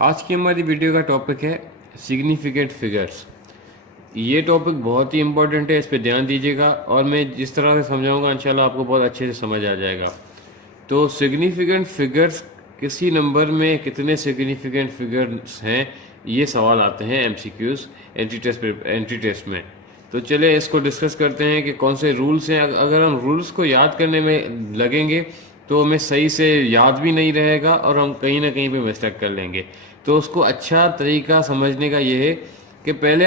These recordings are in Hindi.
आज की हमारी वीडियो का टॉपिक है सिग्निफिकेंट फिगर्स। ये टॉपिक बहुत ही इंपॉर्टेंट है, इस पे ध्यान दीजिएगा और मैं जिस तरह से समझाऊंगा इंशाल्लाह आपको बहुत अच्छे से समझ आ जाएगा। तो सिग्निफिकेंट फिगर्स, किसी नंबर में कितने सिग्निफिकेंट फिगर्स हैं, ये सवाल आते हैं एमसीक्यूज एंट्री टेस्ट में। तो चलिए इसको डिस्कस करते हैं कि कौन से रूल्स हैं। अगर हम रूल्स को याद करने में लगेंगे तो हमें सही से याद भी नहीं रहेगा और हम कहीं ना कहीं पे मिस्टेक कर लेंगे। तो उसको अच्छा तरीका समझने का ये है कि पहले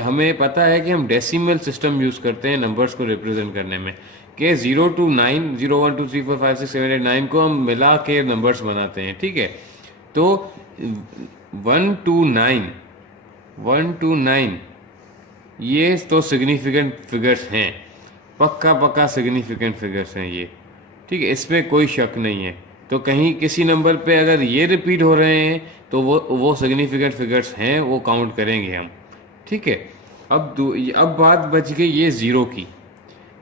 हमें पता है कि हम डेसिमल सिस्टम यूज़ करते हैं नंबर्स को रिप्रेजेंट करने में, कि 0 to 9, 0 1 2 3 4 5 6 7 8 9 को हम मिला के नंबर्स बनाते हैं। ठीक है, तो 1 to 9, 1 to 9 ये तो सिग्निफिकेंट फिगर्स हैं, पक्का पक्का सिग्निफिकेंट फिगर्स हैं ये। ठीक है, इसमें कोई शक नहीं है। तो कहीं किसी नंबर पे अगर ये रिपीट हो रहे हैं तो वो सिग्निफिकेंट फिगर्स हैं, वो काउंट करेंगे हम। ठीक है, अब बात बच गई ये ज़ीरो की।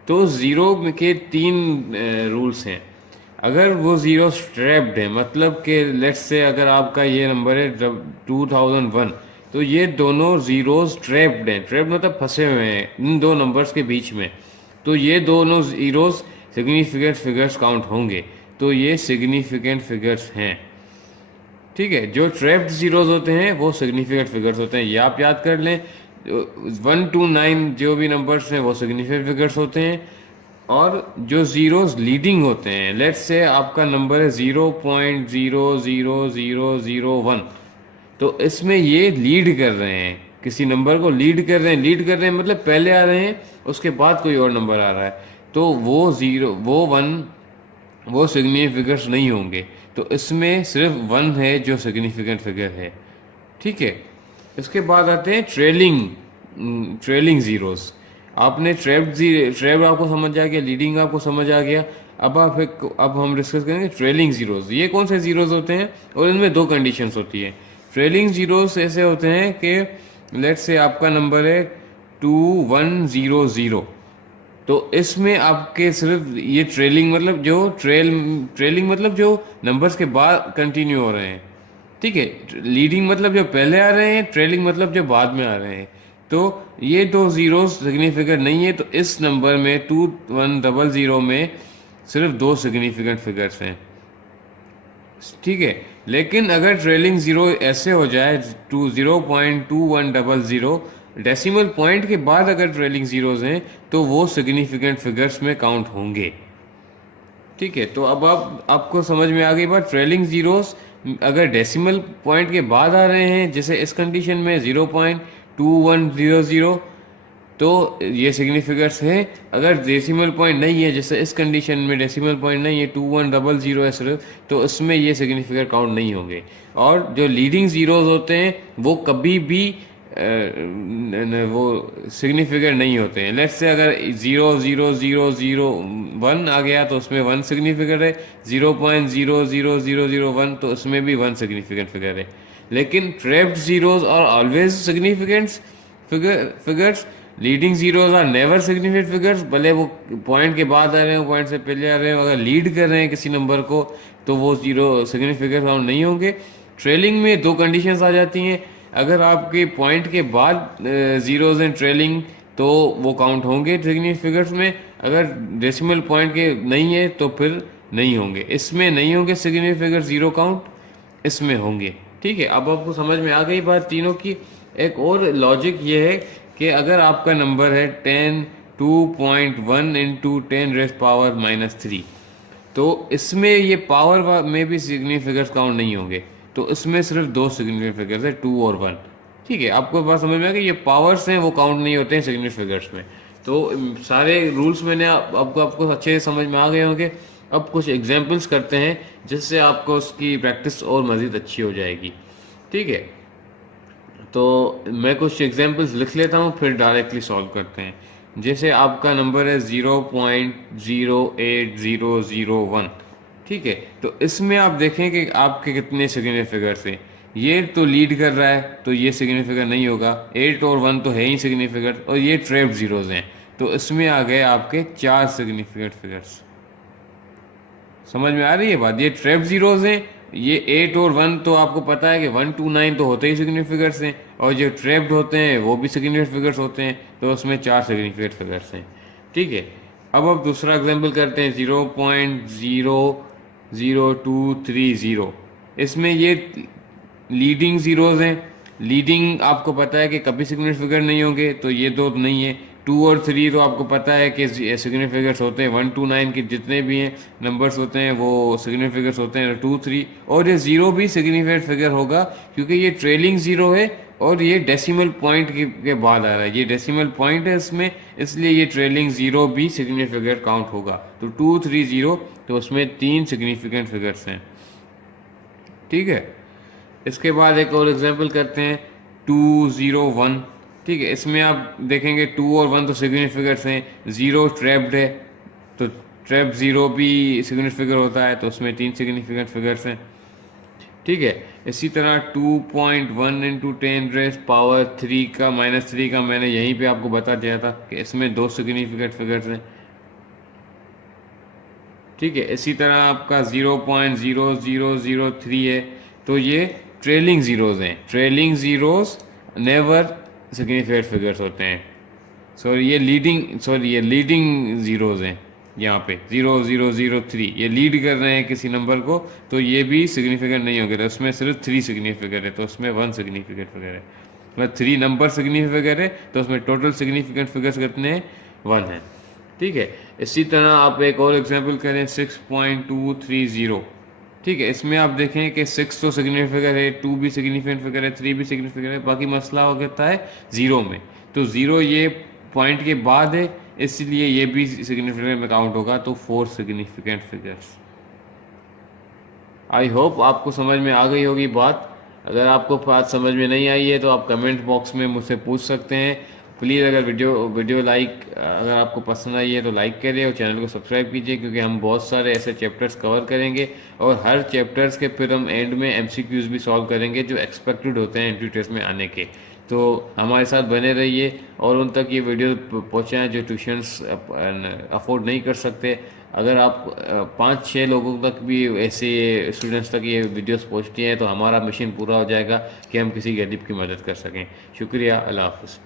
तो ज़ीरो के तीन रूल्स हैं। अगर वो ज़ीरो स्ट्रैप्ड है, मतलब कि लेट्स से अगर आपका ये नंबर है 2001, तो ये दोनों ज़ीरोज़ ट्रैप्ड हैं। ट्रैप्ड मतलब फंसे हुए हैं इन दो नंबर्स के बीच में, तो ये दोनों ज़ीरोज़ सिग्निफिकेंट फिगर्स काउंट होंगे। तो ये सिग्निफिकेंट फिगर्स हैं। ठीक है, जो ट्रैप्ड ज़ीरोज़ होते हैं वो सिग्निफिकेंट फिगर्स होते हैं, ये आप याद कर लें। 1 to 9 जो भी नंबर्स हैं वो सिग्निफिकेंट फिगर्स होते हैं। और जो ज़ीरोज़ लीडिंग होते हैं, लेट्स से आपका नंबर है 0.00001, तो इसमें ये लीड कर रहे हैं, किसी नंबर को लीड कर रहे हैं। लीड कर रहे हैं मतलब पहले आ रहे हैं, उसके बाद कोई और नंबर आ रहा है, तो वो ज़ीरो, वो वन, वो सिग्निफिकेंट फिगर्स नहीं होंगे। तो इसमें सिर्फ वन है जो सिग्निफिकेंट फिगर है। ठीक है, इसके बाद आते हैं ट्रेलिंग ज़ीरोज़। आपने ट्रैप्ड आपको समझ आ गया, लीडिंग आपको समझ आ गया। अब हम डिस्कस करेंगे ट्रेलिंग ज़ीरोज़। ये कौन से ज़ीरोज़ होते हैं और इनमें दो कंडीशंस होती हैं। ट्रेलिंग ज़ीरोज़ ऐसे होते हैं कि लेट्स से आपका नंबर है 2100, तो इसमें आपके सिर्फ ये ट्रेलिंग मतलब जो नंबर्स के बाद कंटिन्यू हो रहे हैं। ठीक है, लीडिंग मतलब जो पहले आ रहे हैं, ट्रेलिंग मतलब जो बाद में आ रहे हैं। तो ये दो ज़ीरोज़ सिग्निफिकेंट नहीं है, तो इस नंबर में 2100 में सिर्फ दो सिग्निफिकेंट फिगर्स हैं। ठीक है, लेकिन अगर ट्रेलिंग ज़ीरो ऐसे हो जाए 0.2100, डेसिमल पॉइंट के बाद अगर ट्रेलिंग ज़ीरोज़ हैं तो वो सिग्निफिकेंट फिगर्स में काउंट होंगे। ठीक है, तो अब आपको समझ में आ गई बात। ट्रेलिंग ज़ीरोज़ अगर डेसिमल पॉइंट के बाद आ रहे हैं, जैसे इस कंडीशन में 0.2100, तो ये सिग्निफिकेंट्स हैं। अगर डेसिमल पॉइंट नहीं है, जैसे इस कंडीशन में डेसिमल पॉइंट नहीं है, 2100 है सिर्फ, तो इसमें ये सिग्निफिकेंट काउंट नहीं होंगे। और जो लीडिंग ज़ीरोज़ होते हैं वो कभी भी वो सिग्निफिकेंट नहीं होते हैं। लेट्स से अगर 0.00001 आ गया तो उसमें वन सिग्निफिकेंट है, 0.00001 तो उसमें भी वन सिग्निफिकेंट फिगर है। लेकिन trapped zeros are always significant figures, leading zeros are never significant figures. भले वो पॉइंट के बाद आ रहे हो, पॉइंट से पहले आ रहे हो, अगर लीड कर रहे हैं किसी नंबर को तो वो ज़ीरो सिग्निफिकेंट काउंट नहीं होंगे। ट्रेलिंग में दो कंडीशंस आ जाती हैं। अगर आपके पॉइंट के बाद ज़ीरोज़ हैं ट्रेलिंग, तो वो काउंट होंगे सिग्निफिकेंट फिगर्स में। अगर डेसिमल पॉइंट के नहीं है तो फिर नहीं होंगे। इसमें नहीं होंगे सिग्निफिकेंट फिगर ज़ीरो काउंट, इसमें होंगे। ठीक है, अब आपको समझ में आ गई बात तीनों की। एक और लॉजिक ये है कि अगर आपका नंबर है 2.1 इंटू 10⁻³ तो इसमें ये पावर में भी सिग्निफिकेंट फिगर्स काउंट नहीं होंगे। तो इसमें सिर्फ दो सिग्निफिकेंट फिगर्स है, 2 और 1। ठीक है, आपको बात समझ में आ गई। ये पावर्स हैं वो काउंट नहीं होते हैं सिग्निफिकेंट फिगर्स में। तो सारे रूल्स मैंने आपको अच्छे से समझ में आ गए होंगे। अब कुछ एग्जांपल्स करते हैं जिससे आपको उसकी प्रैक्टिस और मज़ीद अच्छी हो जाएगी। ठीक है, तो मैं कुछ एग्जांपल्स लिख लेता हूँ, फिर डायरेक्टली सॉल्व करते हैं। जैसे आपका नंबर है 0.08001। ठीक है, तो इसमें आप देखें कि आपके कितने सिग्निफिकेंट फिगर्स हैं। ये तो लीड कर रहा है तो ये सिग्निफिकेंट नहीं होगा, 8 और 1 तो है ही सिग्निफिकेंट, और ये ट्रैप्ड ज़ीरोज़ हैं, तो इसमें आ गए आपके 4 सिग्निफिकेंट फिगर्स। समझ में आ रही है बात। ये ट्रैप्ड ज़ीरोज़ हैं ये 8 और 1 तो आपको पता है कि 1 2 9 तो होते ही सिग्निफिकेंट फिगर्स हैं, और जो ट्रैप्ड होते हैं वो भी सिग्निफिकेंट फिगर्स होते हैं, तो उसमें 4 सिग्निफिकेंट फिगर्स हैं। ठीक है, अब दूसरा एग्जाम्पल करते हैं 0.00230। इसमें ये लीडिंग जीरोज हैं। लीडिंग आपको पता है कि कभी सिग्निफिकेंट फिगर नहीं होंगे, तो ये दो नहीं है। 2 और 3 तो आपको पता है कि सिग्निफिकेंट फिगर्स होते हैं, 1 2 9 के जितने भी हैं नंबर्स होते हैं वो सिग्निफिकेंट फिगर्स होते हैं 2 3। और ये जीरो भी सिग्निफिकेंट फिगर होगा क्योंकि ये ट्रेलिंग जीरो है और ये डेसिमल पॉइंट के बाद आ रहा है, ये डेसिमल पॉइंट है इसमें, इसलिए ये ट्रेलिंग जीरो भी सिग्निफिकेंट फिगर काउंट होगा। तो 2 3 0, तो उसमें 3 सिग्निफिकेंट फिगर्स हैं। ठीक है, इसके बाद एक और एग्जांपल करते हैं 201। ठीक है, इसमें आप देखेंगे 2 और 1 तो सिग्निफिकेंट फिगर्स हैं, 0 ट्रैप्ड है तो ट्रैप 0 भी सिग्निफिकेंट फिगर होता है, तो उसमें 3 सिग्निफिकेंट फिगर्स हैं। ठीक है, इसी तरह 2.1 इंटू 10⁻³ का -3 का मैंने यहीं पे आपको बता दिया था कि इसमें 2 सिग्निफिकेंट फिगर्स हैं। ठीक है, इसी तरह आपका 0.0003 है, तो ये ट्रेलिंग जीरोज हैं। Trailing zeros never significant figures होते हैं। ये लीडिंग जीरोज हैं। यहाँ पे 0003 ये लीड कर रहे हैं किसी नंबर को, तो ये भी सिग्निफिकेंट नहीं होंगे, तो उसमें सिर्फ 3 सिग्निफिकेंट है, तो उसमें 1 सिग्निफिकेंट फिगर है। मतलब 3 नंबर सिग्निफिकेंट फिगर है, तो उसमें टोटल सिग्निफिकेंट फिगर्स कितने हैं? 1 है। ठीक है, इसी तरह आप एक और एग्जांपल करें 6.230। ठीक है, इसमें आप देखें कि 6 तो सिग्निफिकेंट फिगर है, 2 भी सिग्निफिकेंट फिगर है, 3 भी सिग्निफिकेंट फिगर है, बाकी मसला हो जाता है 0 में। तो 0 ये पॉइंट के बाद है, इसलिए ये भी सिग्निफिकेंट में काउंट होगा, तो 4 सिग्निफिकेंट फिगर्स। आई होप आपको समझ में आ गई होगी बात। अगर आपको बात समझ में नहीं आई है तो आप कमेंट बॉक्स में मुझसे पूछ सकते हैं। प्लीज़ अगर अगर आपको पसंद आई है तो लाइक करें और चैनल को सब्सक्राइब कीजिए, क्योंकि हम बहुत सारे ऐसे चैप्टर्स कवर करेंगे और हर चैप्टर्स के फिर हम एंड में MCQs भी सॉल्व करेंगे जो एक्सपेक्टेड होते हैं एंट्री टेस्ट में आने के। तो हमारे साथ बने रहिए और उन तक ये वीडियो पहुँचाएँ जो ट्यूशन्स अफोर्ड नहीं कर सकते। अगर आप 5-6 लोगों तक भी ऐसे स्टूडेंट्स तक ये वीडियोस पहुँचती हैं तो हमारा मिशन पूरा हो जाएगा कि हम किसी गरीब की मदद कर सकें। शुक्रिया, अल्लाह हाफ़िज़।